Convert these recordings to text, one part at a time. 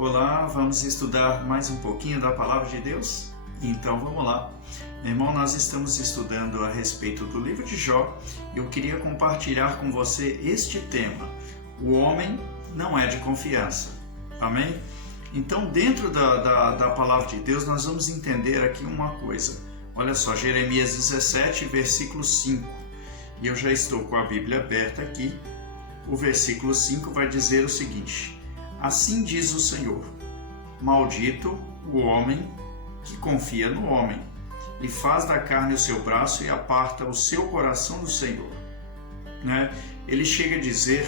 Olá, vamos estudar mais um pouquinho da Palavra de Deus? Então vamos lá. Meu irmão, nós estamos estudando a respeito do livro de Jó e eu queria compartilhar com você este tema: o homem não é de confiança. Amém? Então, dentro da Palavra de Deus, nós vamos entender aqui uma coisa. Olha só, Jeremias 17, versículo 5. E eu já estou com a Bíblia aberta aqui. O versículo 5 vai dizer o seguinte: assim diz o Senhor: maldito o homem que confia no homem, e faz da carne o seu braço e aparta o seu coração do Senhor. Ele chega a dizer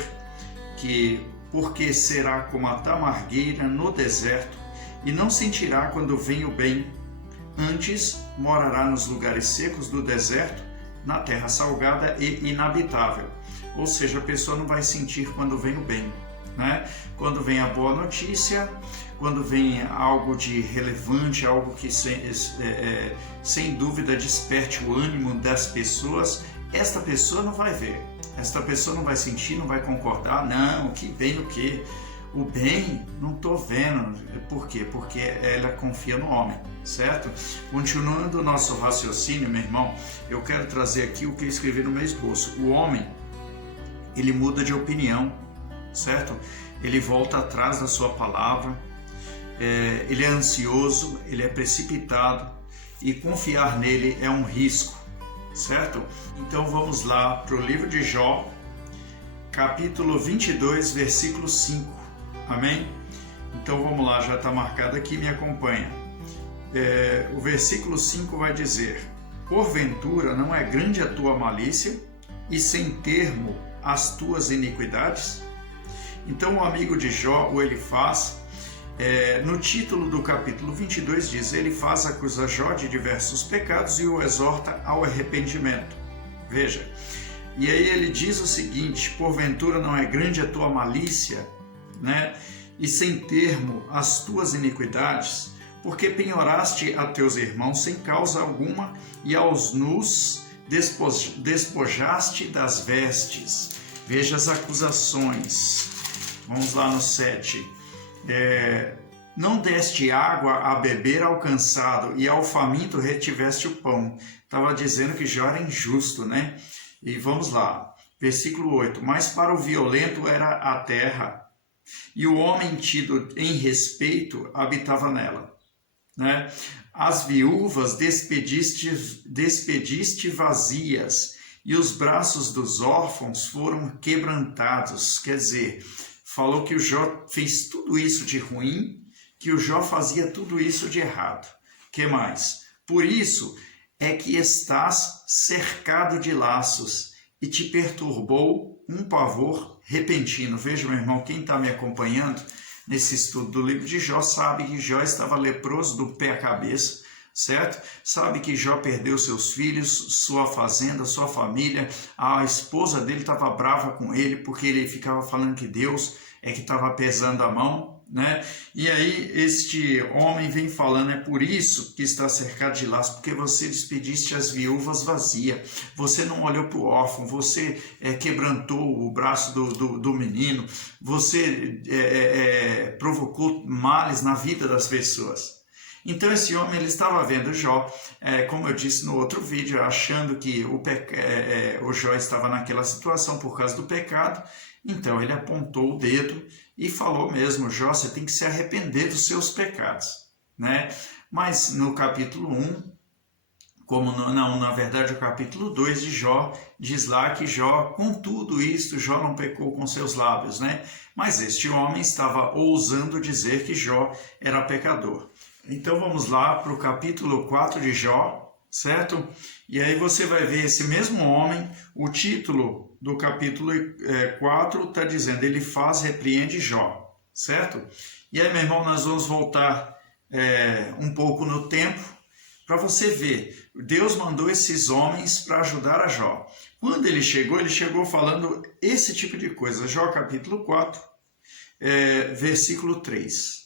que porque será como a tamargueira no deserto, e não sentirá quando vem o bem, antes morará nos lugares secos do deserto, na terra salgada e inabitável. Ou seja, a pessoa não vai sentir quando vem o bem. Quando vem a boa notícia, quando vem algo de relevante, algo que sem dúvida desperte o ânimo das pessoas, esta pessoa não vai ver, esta pessoa não vai sentir, não vai concordar. Não, o que vem o quê? O bem não estou vendo. Por quê? Porque ela confia no homem, certo? Continuando o nosso raciocínio, meu irmão, eu quero trazer aqui o que eu escrevi no meu esboço. O homem, ele muda de opinião, certo? Ele volta atrás da sua palavra, ele é ansioso, ele é precipitado, e confiar nele é um risco, certo? Então vamos lá para o livro de Jó, capítulo 22, versículo 5, amém? Então vamos lá, já está marcado aqui, me acompanha. O versículo 5 vai dizer: porventura não é grande a tua malícia, e sem termo as tuas iniquidades? Então o amigo de Jó, o Elifaz, no título do capítulo 22 diz: Elifaz acusa Jó de diversos pecados e o exorta ao arrependimento. Veja, e aí ele diz o seguinte: porventura não é grande a tua malícia, e sem termo as tuas iniquidades, porque penhoraste a teus irmãos sem causa alguma, e aos nus despojaste das vestes. Veja as acusações. Vamos lá no 7. Não deste água a beber ao cansado, e ao faminto retiveste o pão. Estava dizendo que Jó era injusto, E vamos lá, versículo 8. Mas para o violento era a terra, e o homem tido em respeito habitava nela. As viúvas despediste vazias, e os braços dos órfãos foram quebrantados. Quer dizer, falou que o Jó fez tudo isso de ruim, que o Jó fazia tudo isso de errado. Que mais? Por isso é que estás cercado de laços, e te perturbou um pavor repentino. Veja, meu irmão, quem está me acompanhando nesse estudo do livro de Jó sabe que Jó estava leproso do pé à cabeça, certo? Sabe que Jó perdeu seus filhos, sua fazenda, sua família. A esposa dele estava brava com ele porque ele ficava falando que Deus é que estava pesando a mão, E aí este homem vem falando: é por isso que está cercado de laços, porque você despediste as viúvas vazias, você não olhou para o órfão, você quebrantou o braço do menino, você provocou males na vida das pessoas. Então esse homem, ele estava vendo Jó, como eu disse no outro vídeo, achando que o Jó estava naquela situação por causa do pecado. Então ele apontou o dedo e falou mesmo: Jó, você tem que se arrepender dos seus pecados, Mas no capítulo 1, na verdade o capítulo 2 de Jó, diz lá que Jó, com tudo isto, Jó não pecou com seus lábios, Mas este homem estava ousando dizer que Jó era pecador. Então vamos lá para o capítulo 4 de Jó, certo? E aí você vai ver esse mesmo homem, o título do capítulo 4 está dizendo: Elifaz repreende Jó, certo? E aí, meu irmão, nós vamos voltar um pouco no tempo para você ver. Deus mandou esses homens para ajudar a Jó. Quando ele chegou falando esse tipo de coisa. Jó capítulo 4, versículo 3.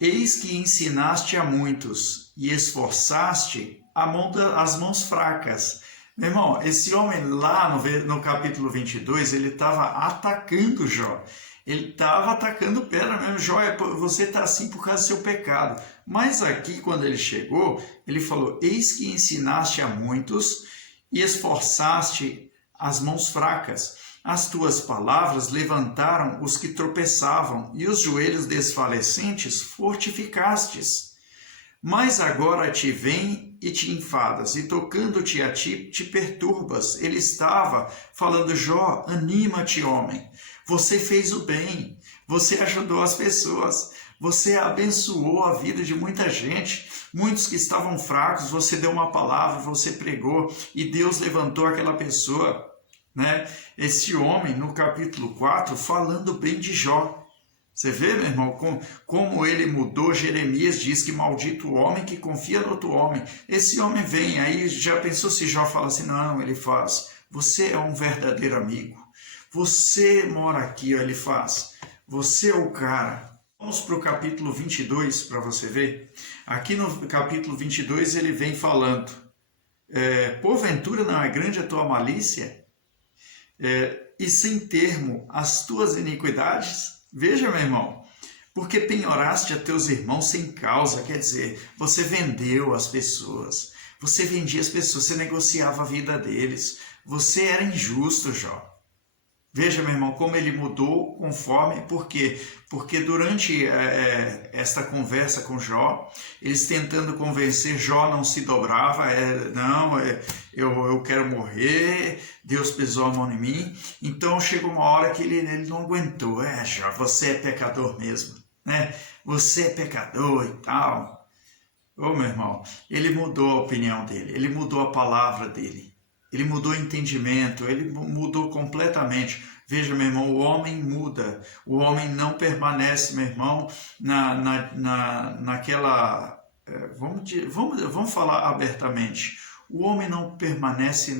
Eis que ensinaste a muitos e esforçaste as mãos fracas. Meu irmão, esse homem lá no capítulo 22, ele estava atacando Jó. Ele estava atacando pedra mesmo. Jó, você está assim por causa do seu pecado. Mas aqui, quando ele chegou, ele falou: eis que ensinaste a muitos e esforçaste as mãos fracas. As tuas palavras levantaram os que tropeçavam, e os joelhos desfalecentes fortificastes. Mas agora te vem e te enfadas, e tocando-te a ti, te perturbas. Ele estava falando: Jó, anima-te, homem. Você fez o bem, você ajudou as pessoas, você abençoou a vida de muita gente. Muitos que estavam fracos, você deu uma palavra, você pregou, e Deus levantou aquela pessoa, né? Esse homem, no capítulo 4, falando bem de Jó. Você vê, meu irmão, como ele mudou. Jeremias diz que maldito o homem que confia no outro homem. Esse homem vem, aí já pensou se Jó fala assim? Não, ele faz: você é um verdadeiro amigo. Você mora aqui, ó, ele faz: você é o cara. Vamos para o capítulo 22 para você ver. Aqui no capítulo 22 ele vem falando: porventura não é grande a tua malícia? E sem termo as tuas iniquidades? Veja, meu irmão, porque penhoraste a teus irmãos sem causa. Quer dizer, você vendeu as pessoas, você vendia as pessoas, você negociava a vida deles, você era injusto, Jó. Veja, meu irmão, como ele mudou conforme. Por quê? Porque durante esta conversa com Jó, eles tentando convencer, Jó não se dobrava. Eu quero morrer, Deus pesou a mão em mim. Então chegou uma hora que ele não aguentou. Jó, você é pecador mesmo, né? Você é pecador e tal. Meu irmão, ele mudou a opinião dele, ele mudou a palavra dele. Ele mudou o entendimento, ele mudou completamente. Veja, meu irmão, o homem muda. O homem não permanece, meu irmão, naquela... Vamos falar abertamente. O homem não permanece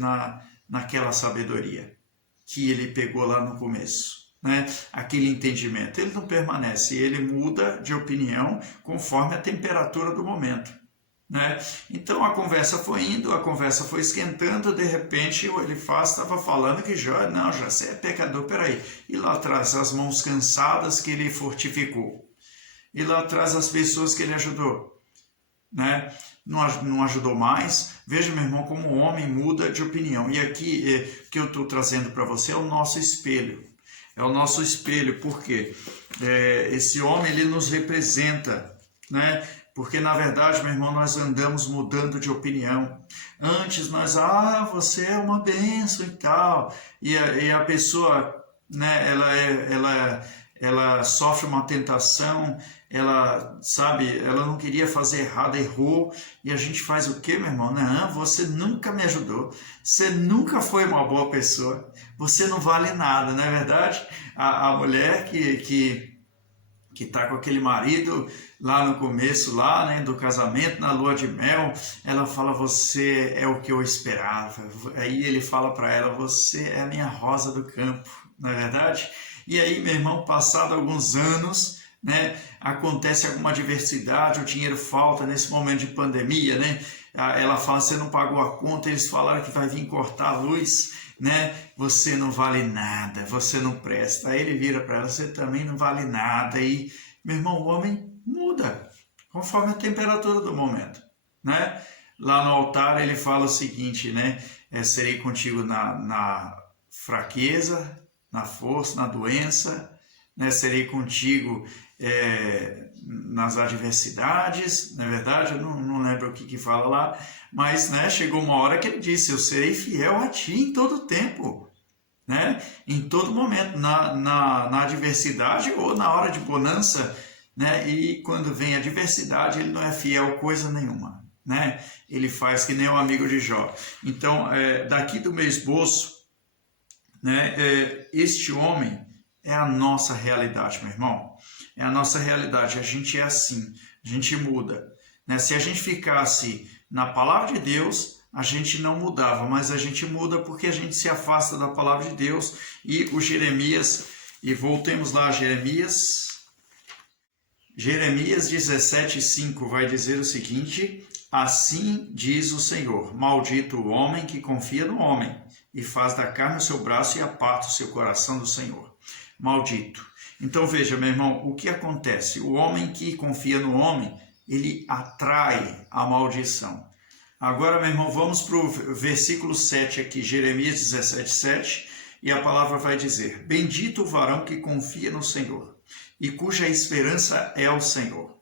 naquela sabedoria que ele pegou lá no começo, né? Aquele entendimento. Ele não permanece, ele muda de opinião conforme a temperatura do momento, né? Então a conversa foi indo, a conversa foi esquentando. De repente Elifaz estava falando que Jó, não, já você é pecador, peraí. E lá atrás as mãos cansadas que ele fortificou, e lá atrás as pessoas que ele ajudou, né? Não ajudou mais. Veja, meu irmão, como o homem muda de opinião. E aqui que eu estou trazendo para você é o nosso espelho. É o nosso espelho, porque esse homem, ele nos representa, né? Porque, na verdade, meu irmão, nós andamos mudando de opinião. Antes nós, você é uma bênção e tal. E a pessoa, né, ela sofre uma tentação, ela não queria fazer errado, errou. E a gente faz o quê, meu irmão? Não, você nunca me ajudou. Você nunca foi uma boa pessoa. Você não vale nada, não é verdade? A mulher que está com aquele marido lá no começo, lá, né, do casamento, na lua de mel, ela fala: você é o que eu esperava. Aí ele fala para ela: você é a minha rosa do campo, não é verdade? E aí, meu irmão, passado alguns anos, né, acontece alguma adversidade, o dinheiro falta nesse momento de pandemia, né? Ela fala: você não pagou a conta, eles falaram que vai vir cortar a luz, né? Você não vale nada, você não presta. Aí ele vira para ela: você também não vale nada. E, meu irmão, o homem muda conforme a temperatura do momento, né? Lá no altar ele fala o seguinte, né? Serei contigo na fraqueza, na força, na doença, né? Serei contigo nas adversidades, na verdade, eu não lembro o que fala lá, mas, né, chegou uma hora que ele disse: eu serei fiel a ti em todo tempo, né? Em todo momento, na adversidade ou na hora de bonança, né? E quando vem a adversidade, ele não é fiel coisa nenhuma, né? Ele faz que nem o amigo de Jó. Então, daqui do meu esboço, né, este homem é a nossa realidade, meu irmão. É a nossa realidade. A gente é assim, a gente muda, né? Se a gente ficasse na palavra de Deus, a gente não mudava, mas a gente muda porque a gente se afasta da palavra de Deus. E o Jeremias, e voltemos lá a Jeremias 17:5 vai dizer o seguinte: assim diz o Senhor, maldito o homem que confia no homem, e faz da carne o seu braço e aparta o seu coração do Senhor. Maldito. Então veja, meu irmão, o que acontece? O homem que confia no homem, ele atrai a maldição. Agora, meu irmão, vamos para o versículo 7 aqui, Jeremias 17, 7, e a palavra vai dizer: Bendito o varão que confia no Senhor, e cuja esperança é o Senhor.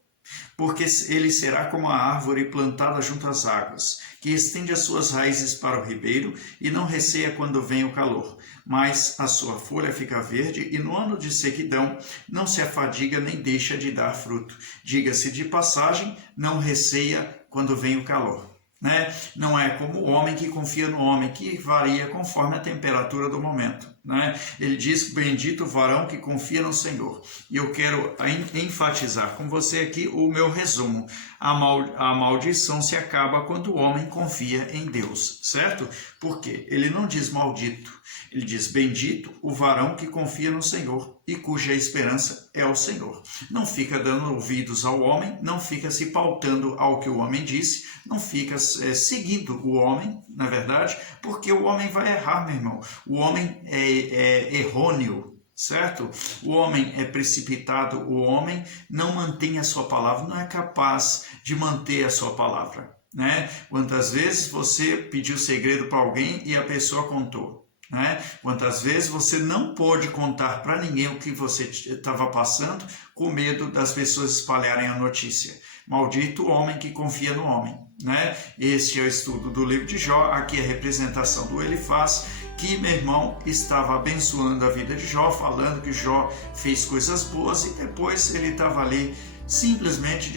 Porque ele será como a árvore plantada junto às águas, que estende as suas raízes para o ribeiro e não receia quando vem o calor, mas a sua folha fica verde e no ano de sequidão não se afadiga nem deixa de dar fruto. Diga-se de passagem, não receia quando vem o calor. Não é como o homem que confia no homem, que varia conforme a temperatura do momento. Ele diz: bendito o varão que confia no Senhor. E eu quero enfatizar com você aqui o meu resumo. A maldição se acaba quando o homem confia em Deus, certo? Porque ele não diz maldito, ele diz: bendito o varão que confia no Senhor e cuja esperança é o Senhor. Não fica dando ouvidos ao homem, não fica se pautando ao que o homem disse, não fica seguindo o homem, na verdade, porque o homem vai errar, meu irmão. O homem é errôneo, certo? O homem é precipitado, o homem não mantém a sua palavra, não é capaz de manter a sua palavra. Quantas vezes você pediu segredo para alguém e a pessoa contou? Quantas vezes você não pôde contar para ninguém o que você estava passando, com medo das pessoas espalharem a notícia? Maldito o homem que confia no homem. Este é o estudo do livro de Jó. Aqui é a representação do Elifaz, que, meu irmão, estava abençoando a vida de Jó, falando que Jó fez coisas boas, e depois ele estava ali simplesmente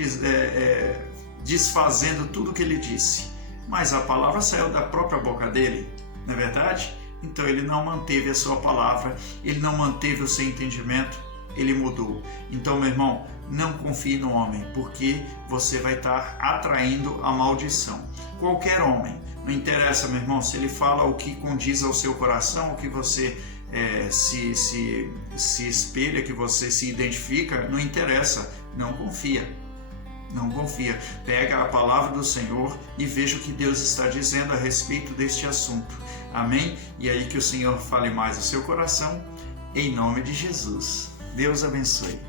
desfazendo tudo o que ele disse. Mas a palavra saiu da própria boca dele, não é verdade? Então ele não manteve a sua palavra, ele não manteve o seu entendimento, ele mudou. Então, meu irmão, não confie no homem, porque você vai estar atraindo a maldição. Qualquer homem, não interessa, meu irmão, se ele fala o que condiz ao seu coração, o que você se espelha, que você se identifica, não interessa, não confia. Não confia. Pega a palavra do Senhor e veja o que Deus está dizendo a respeito deste assunto. Amém? E aí que o Senhor fale mais ao seu coração, em nome de Jesus. Deus abençoe.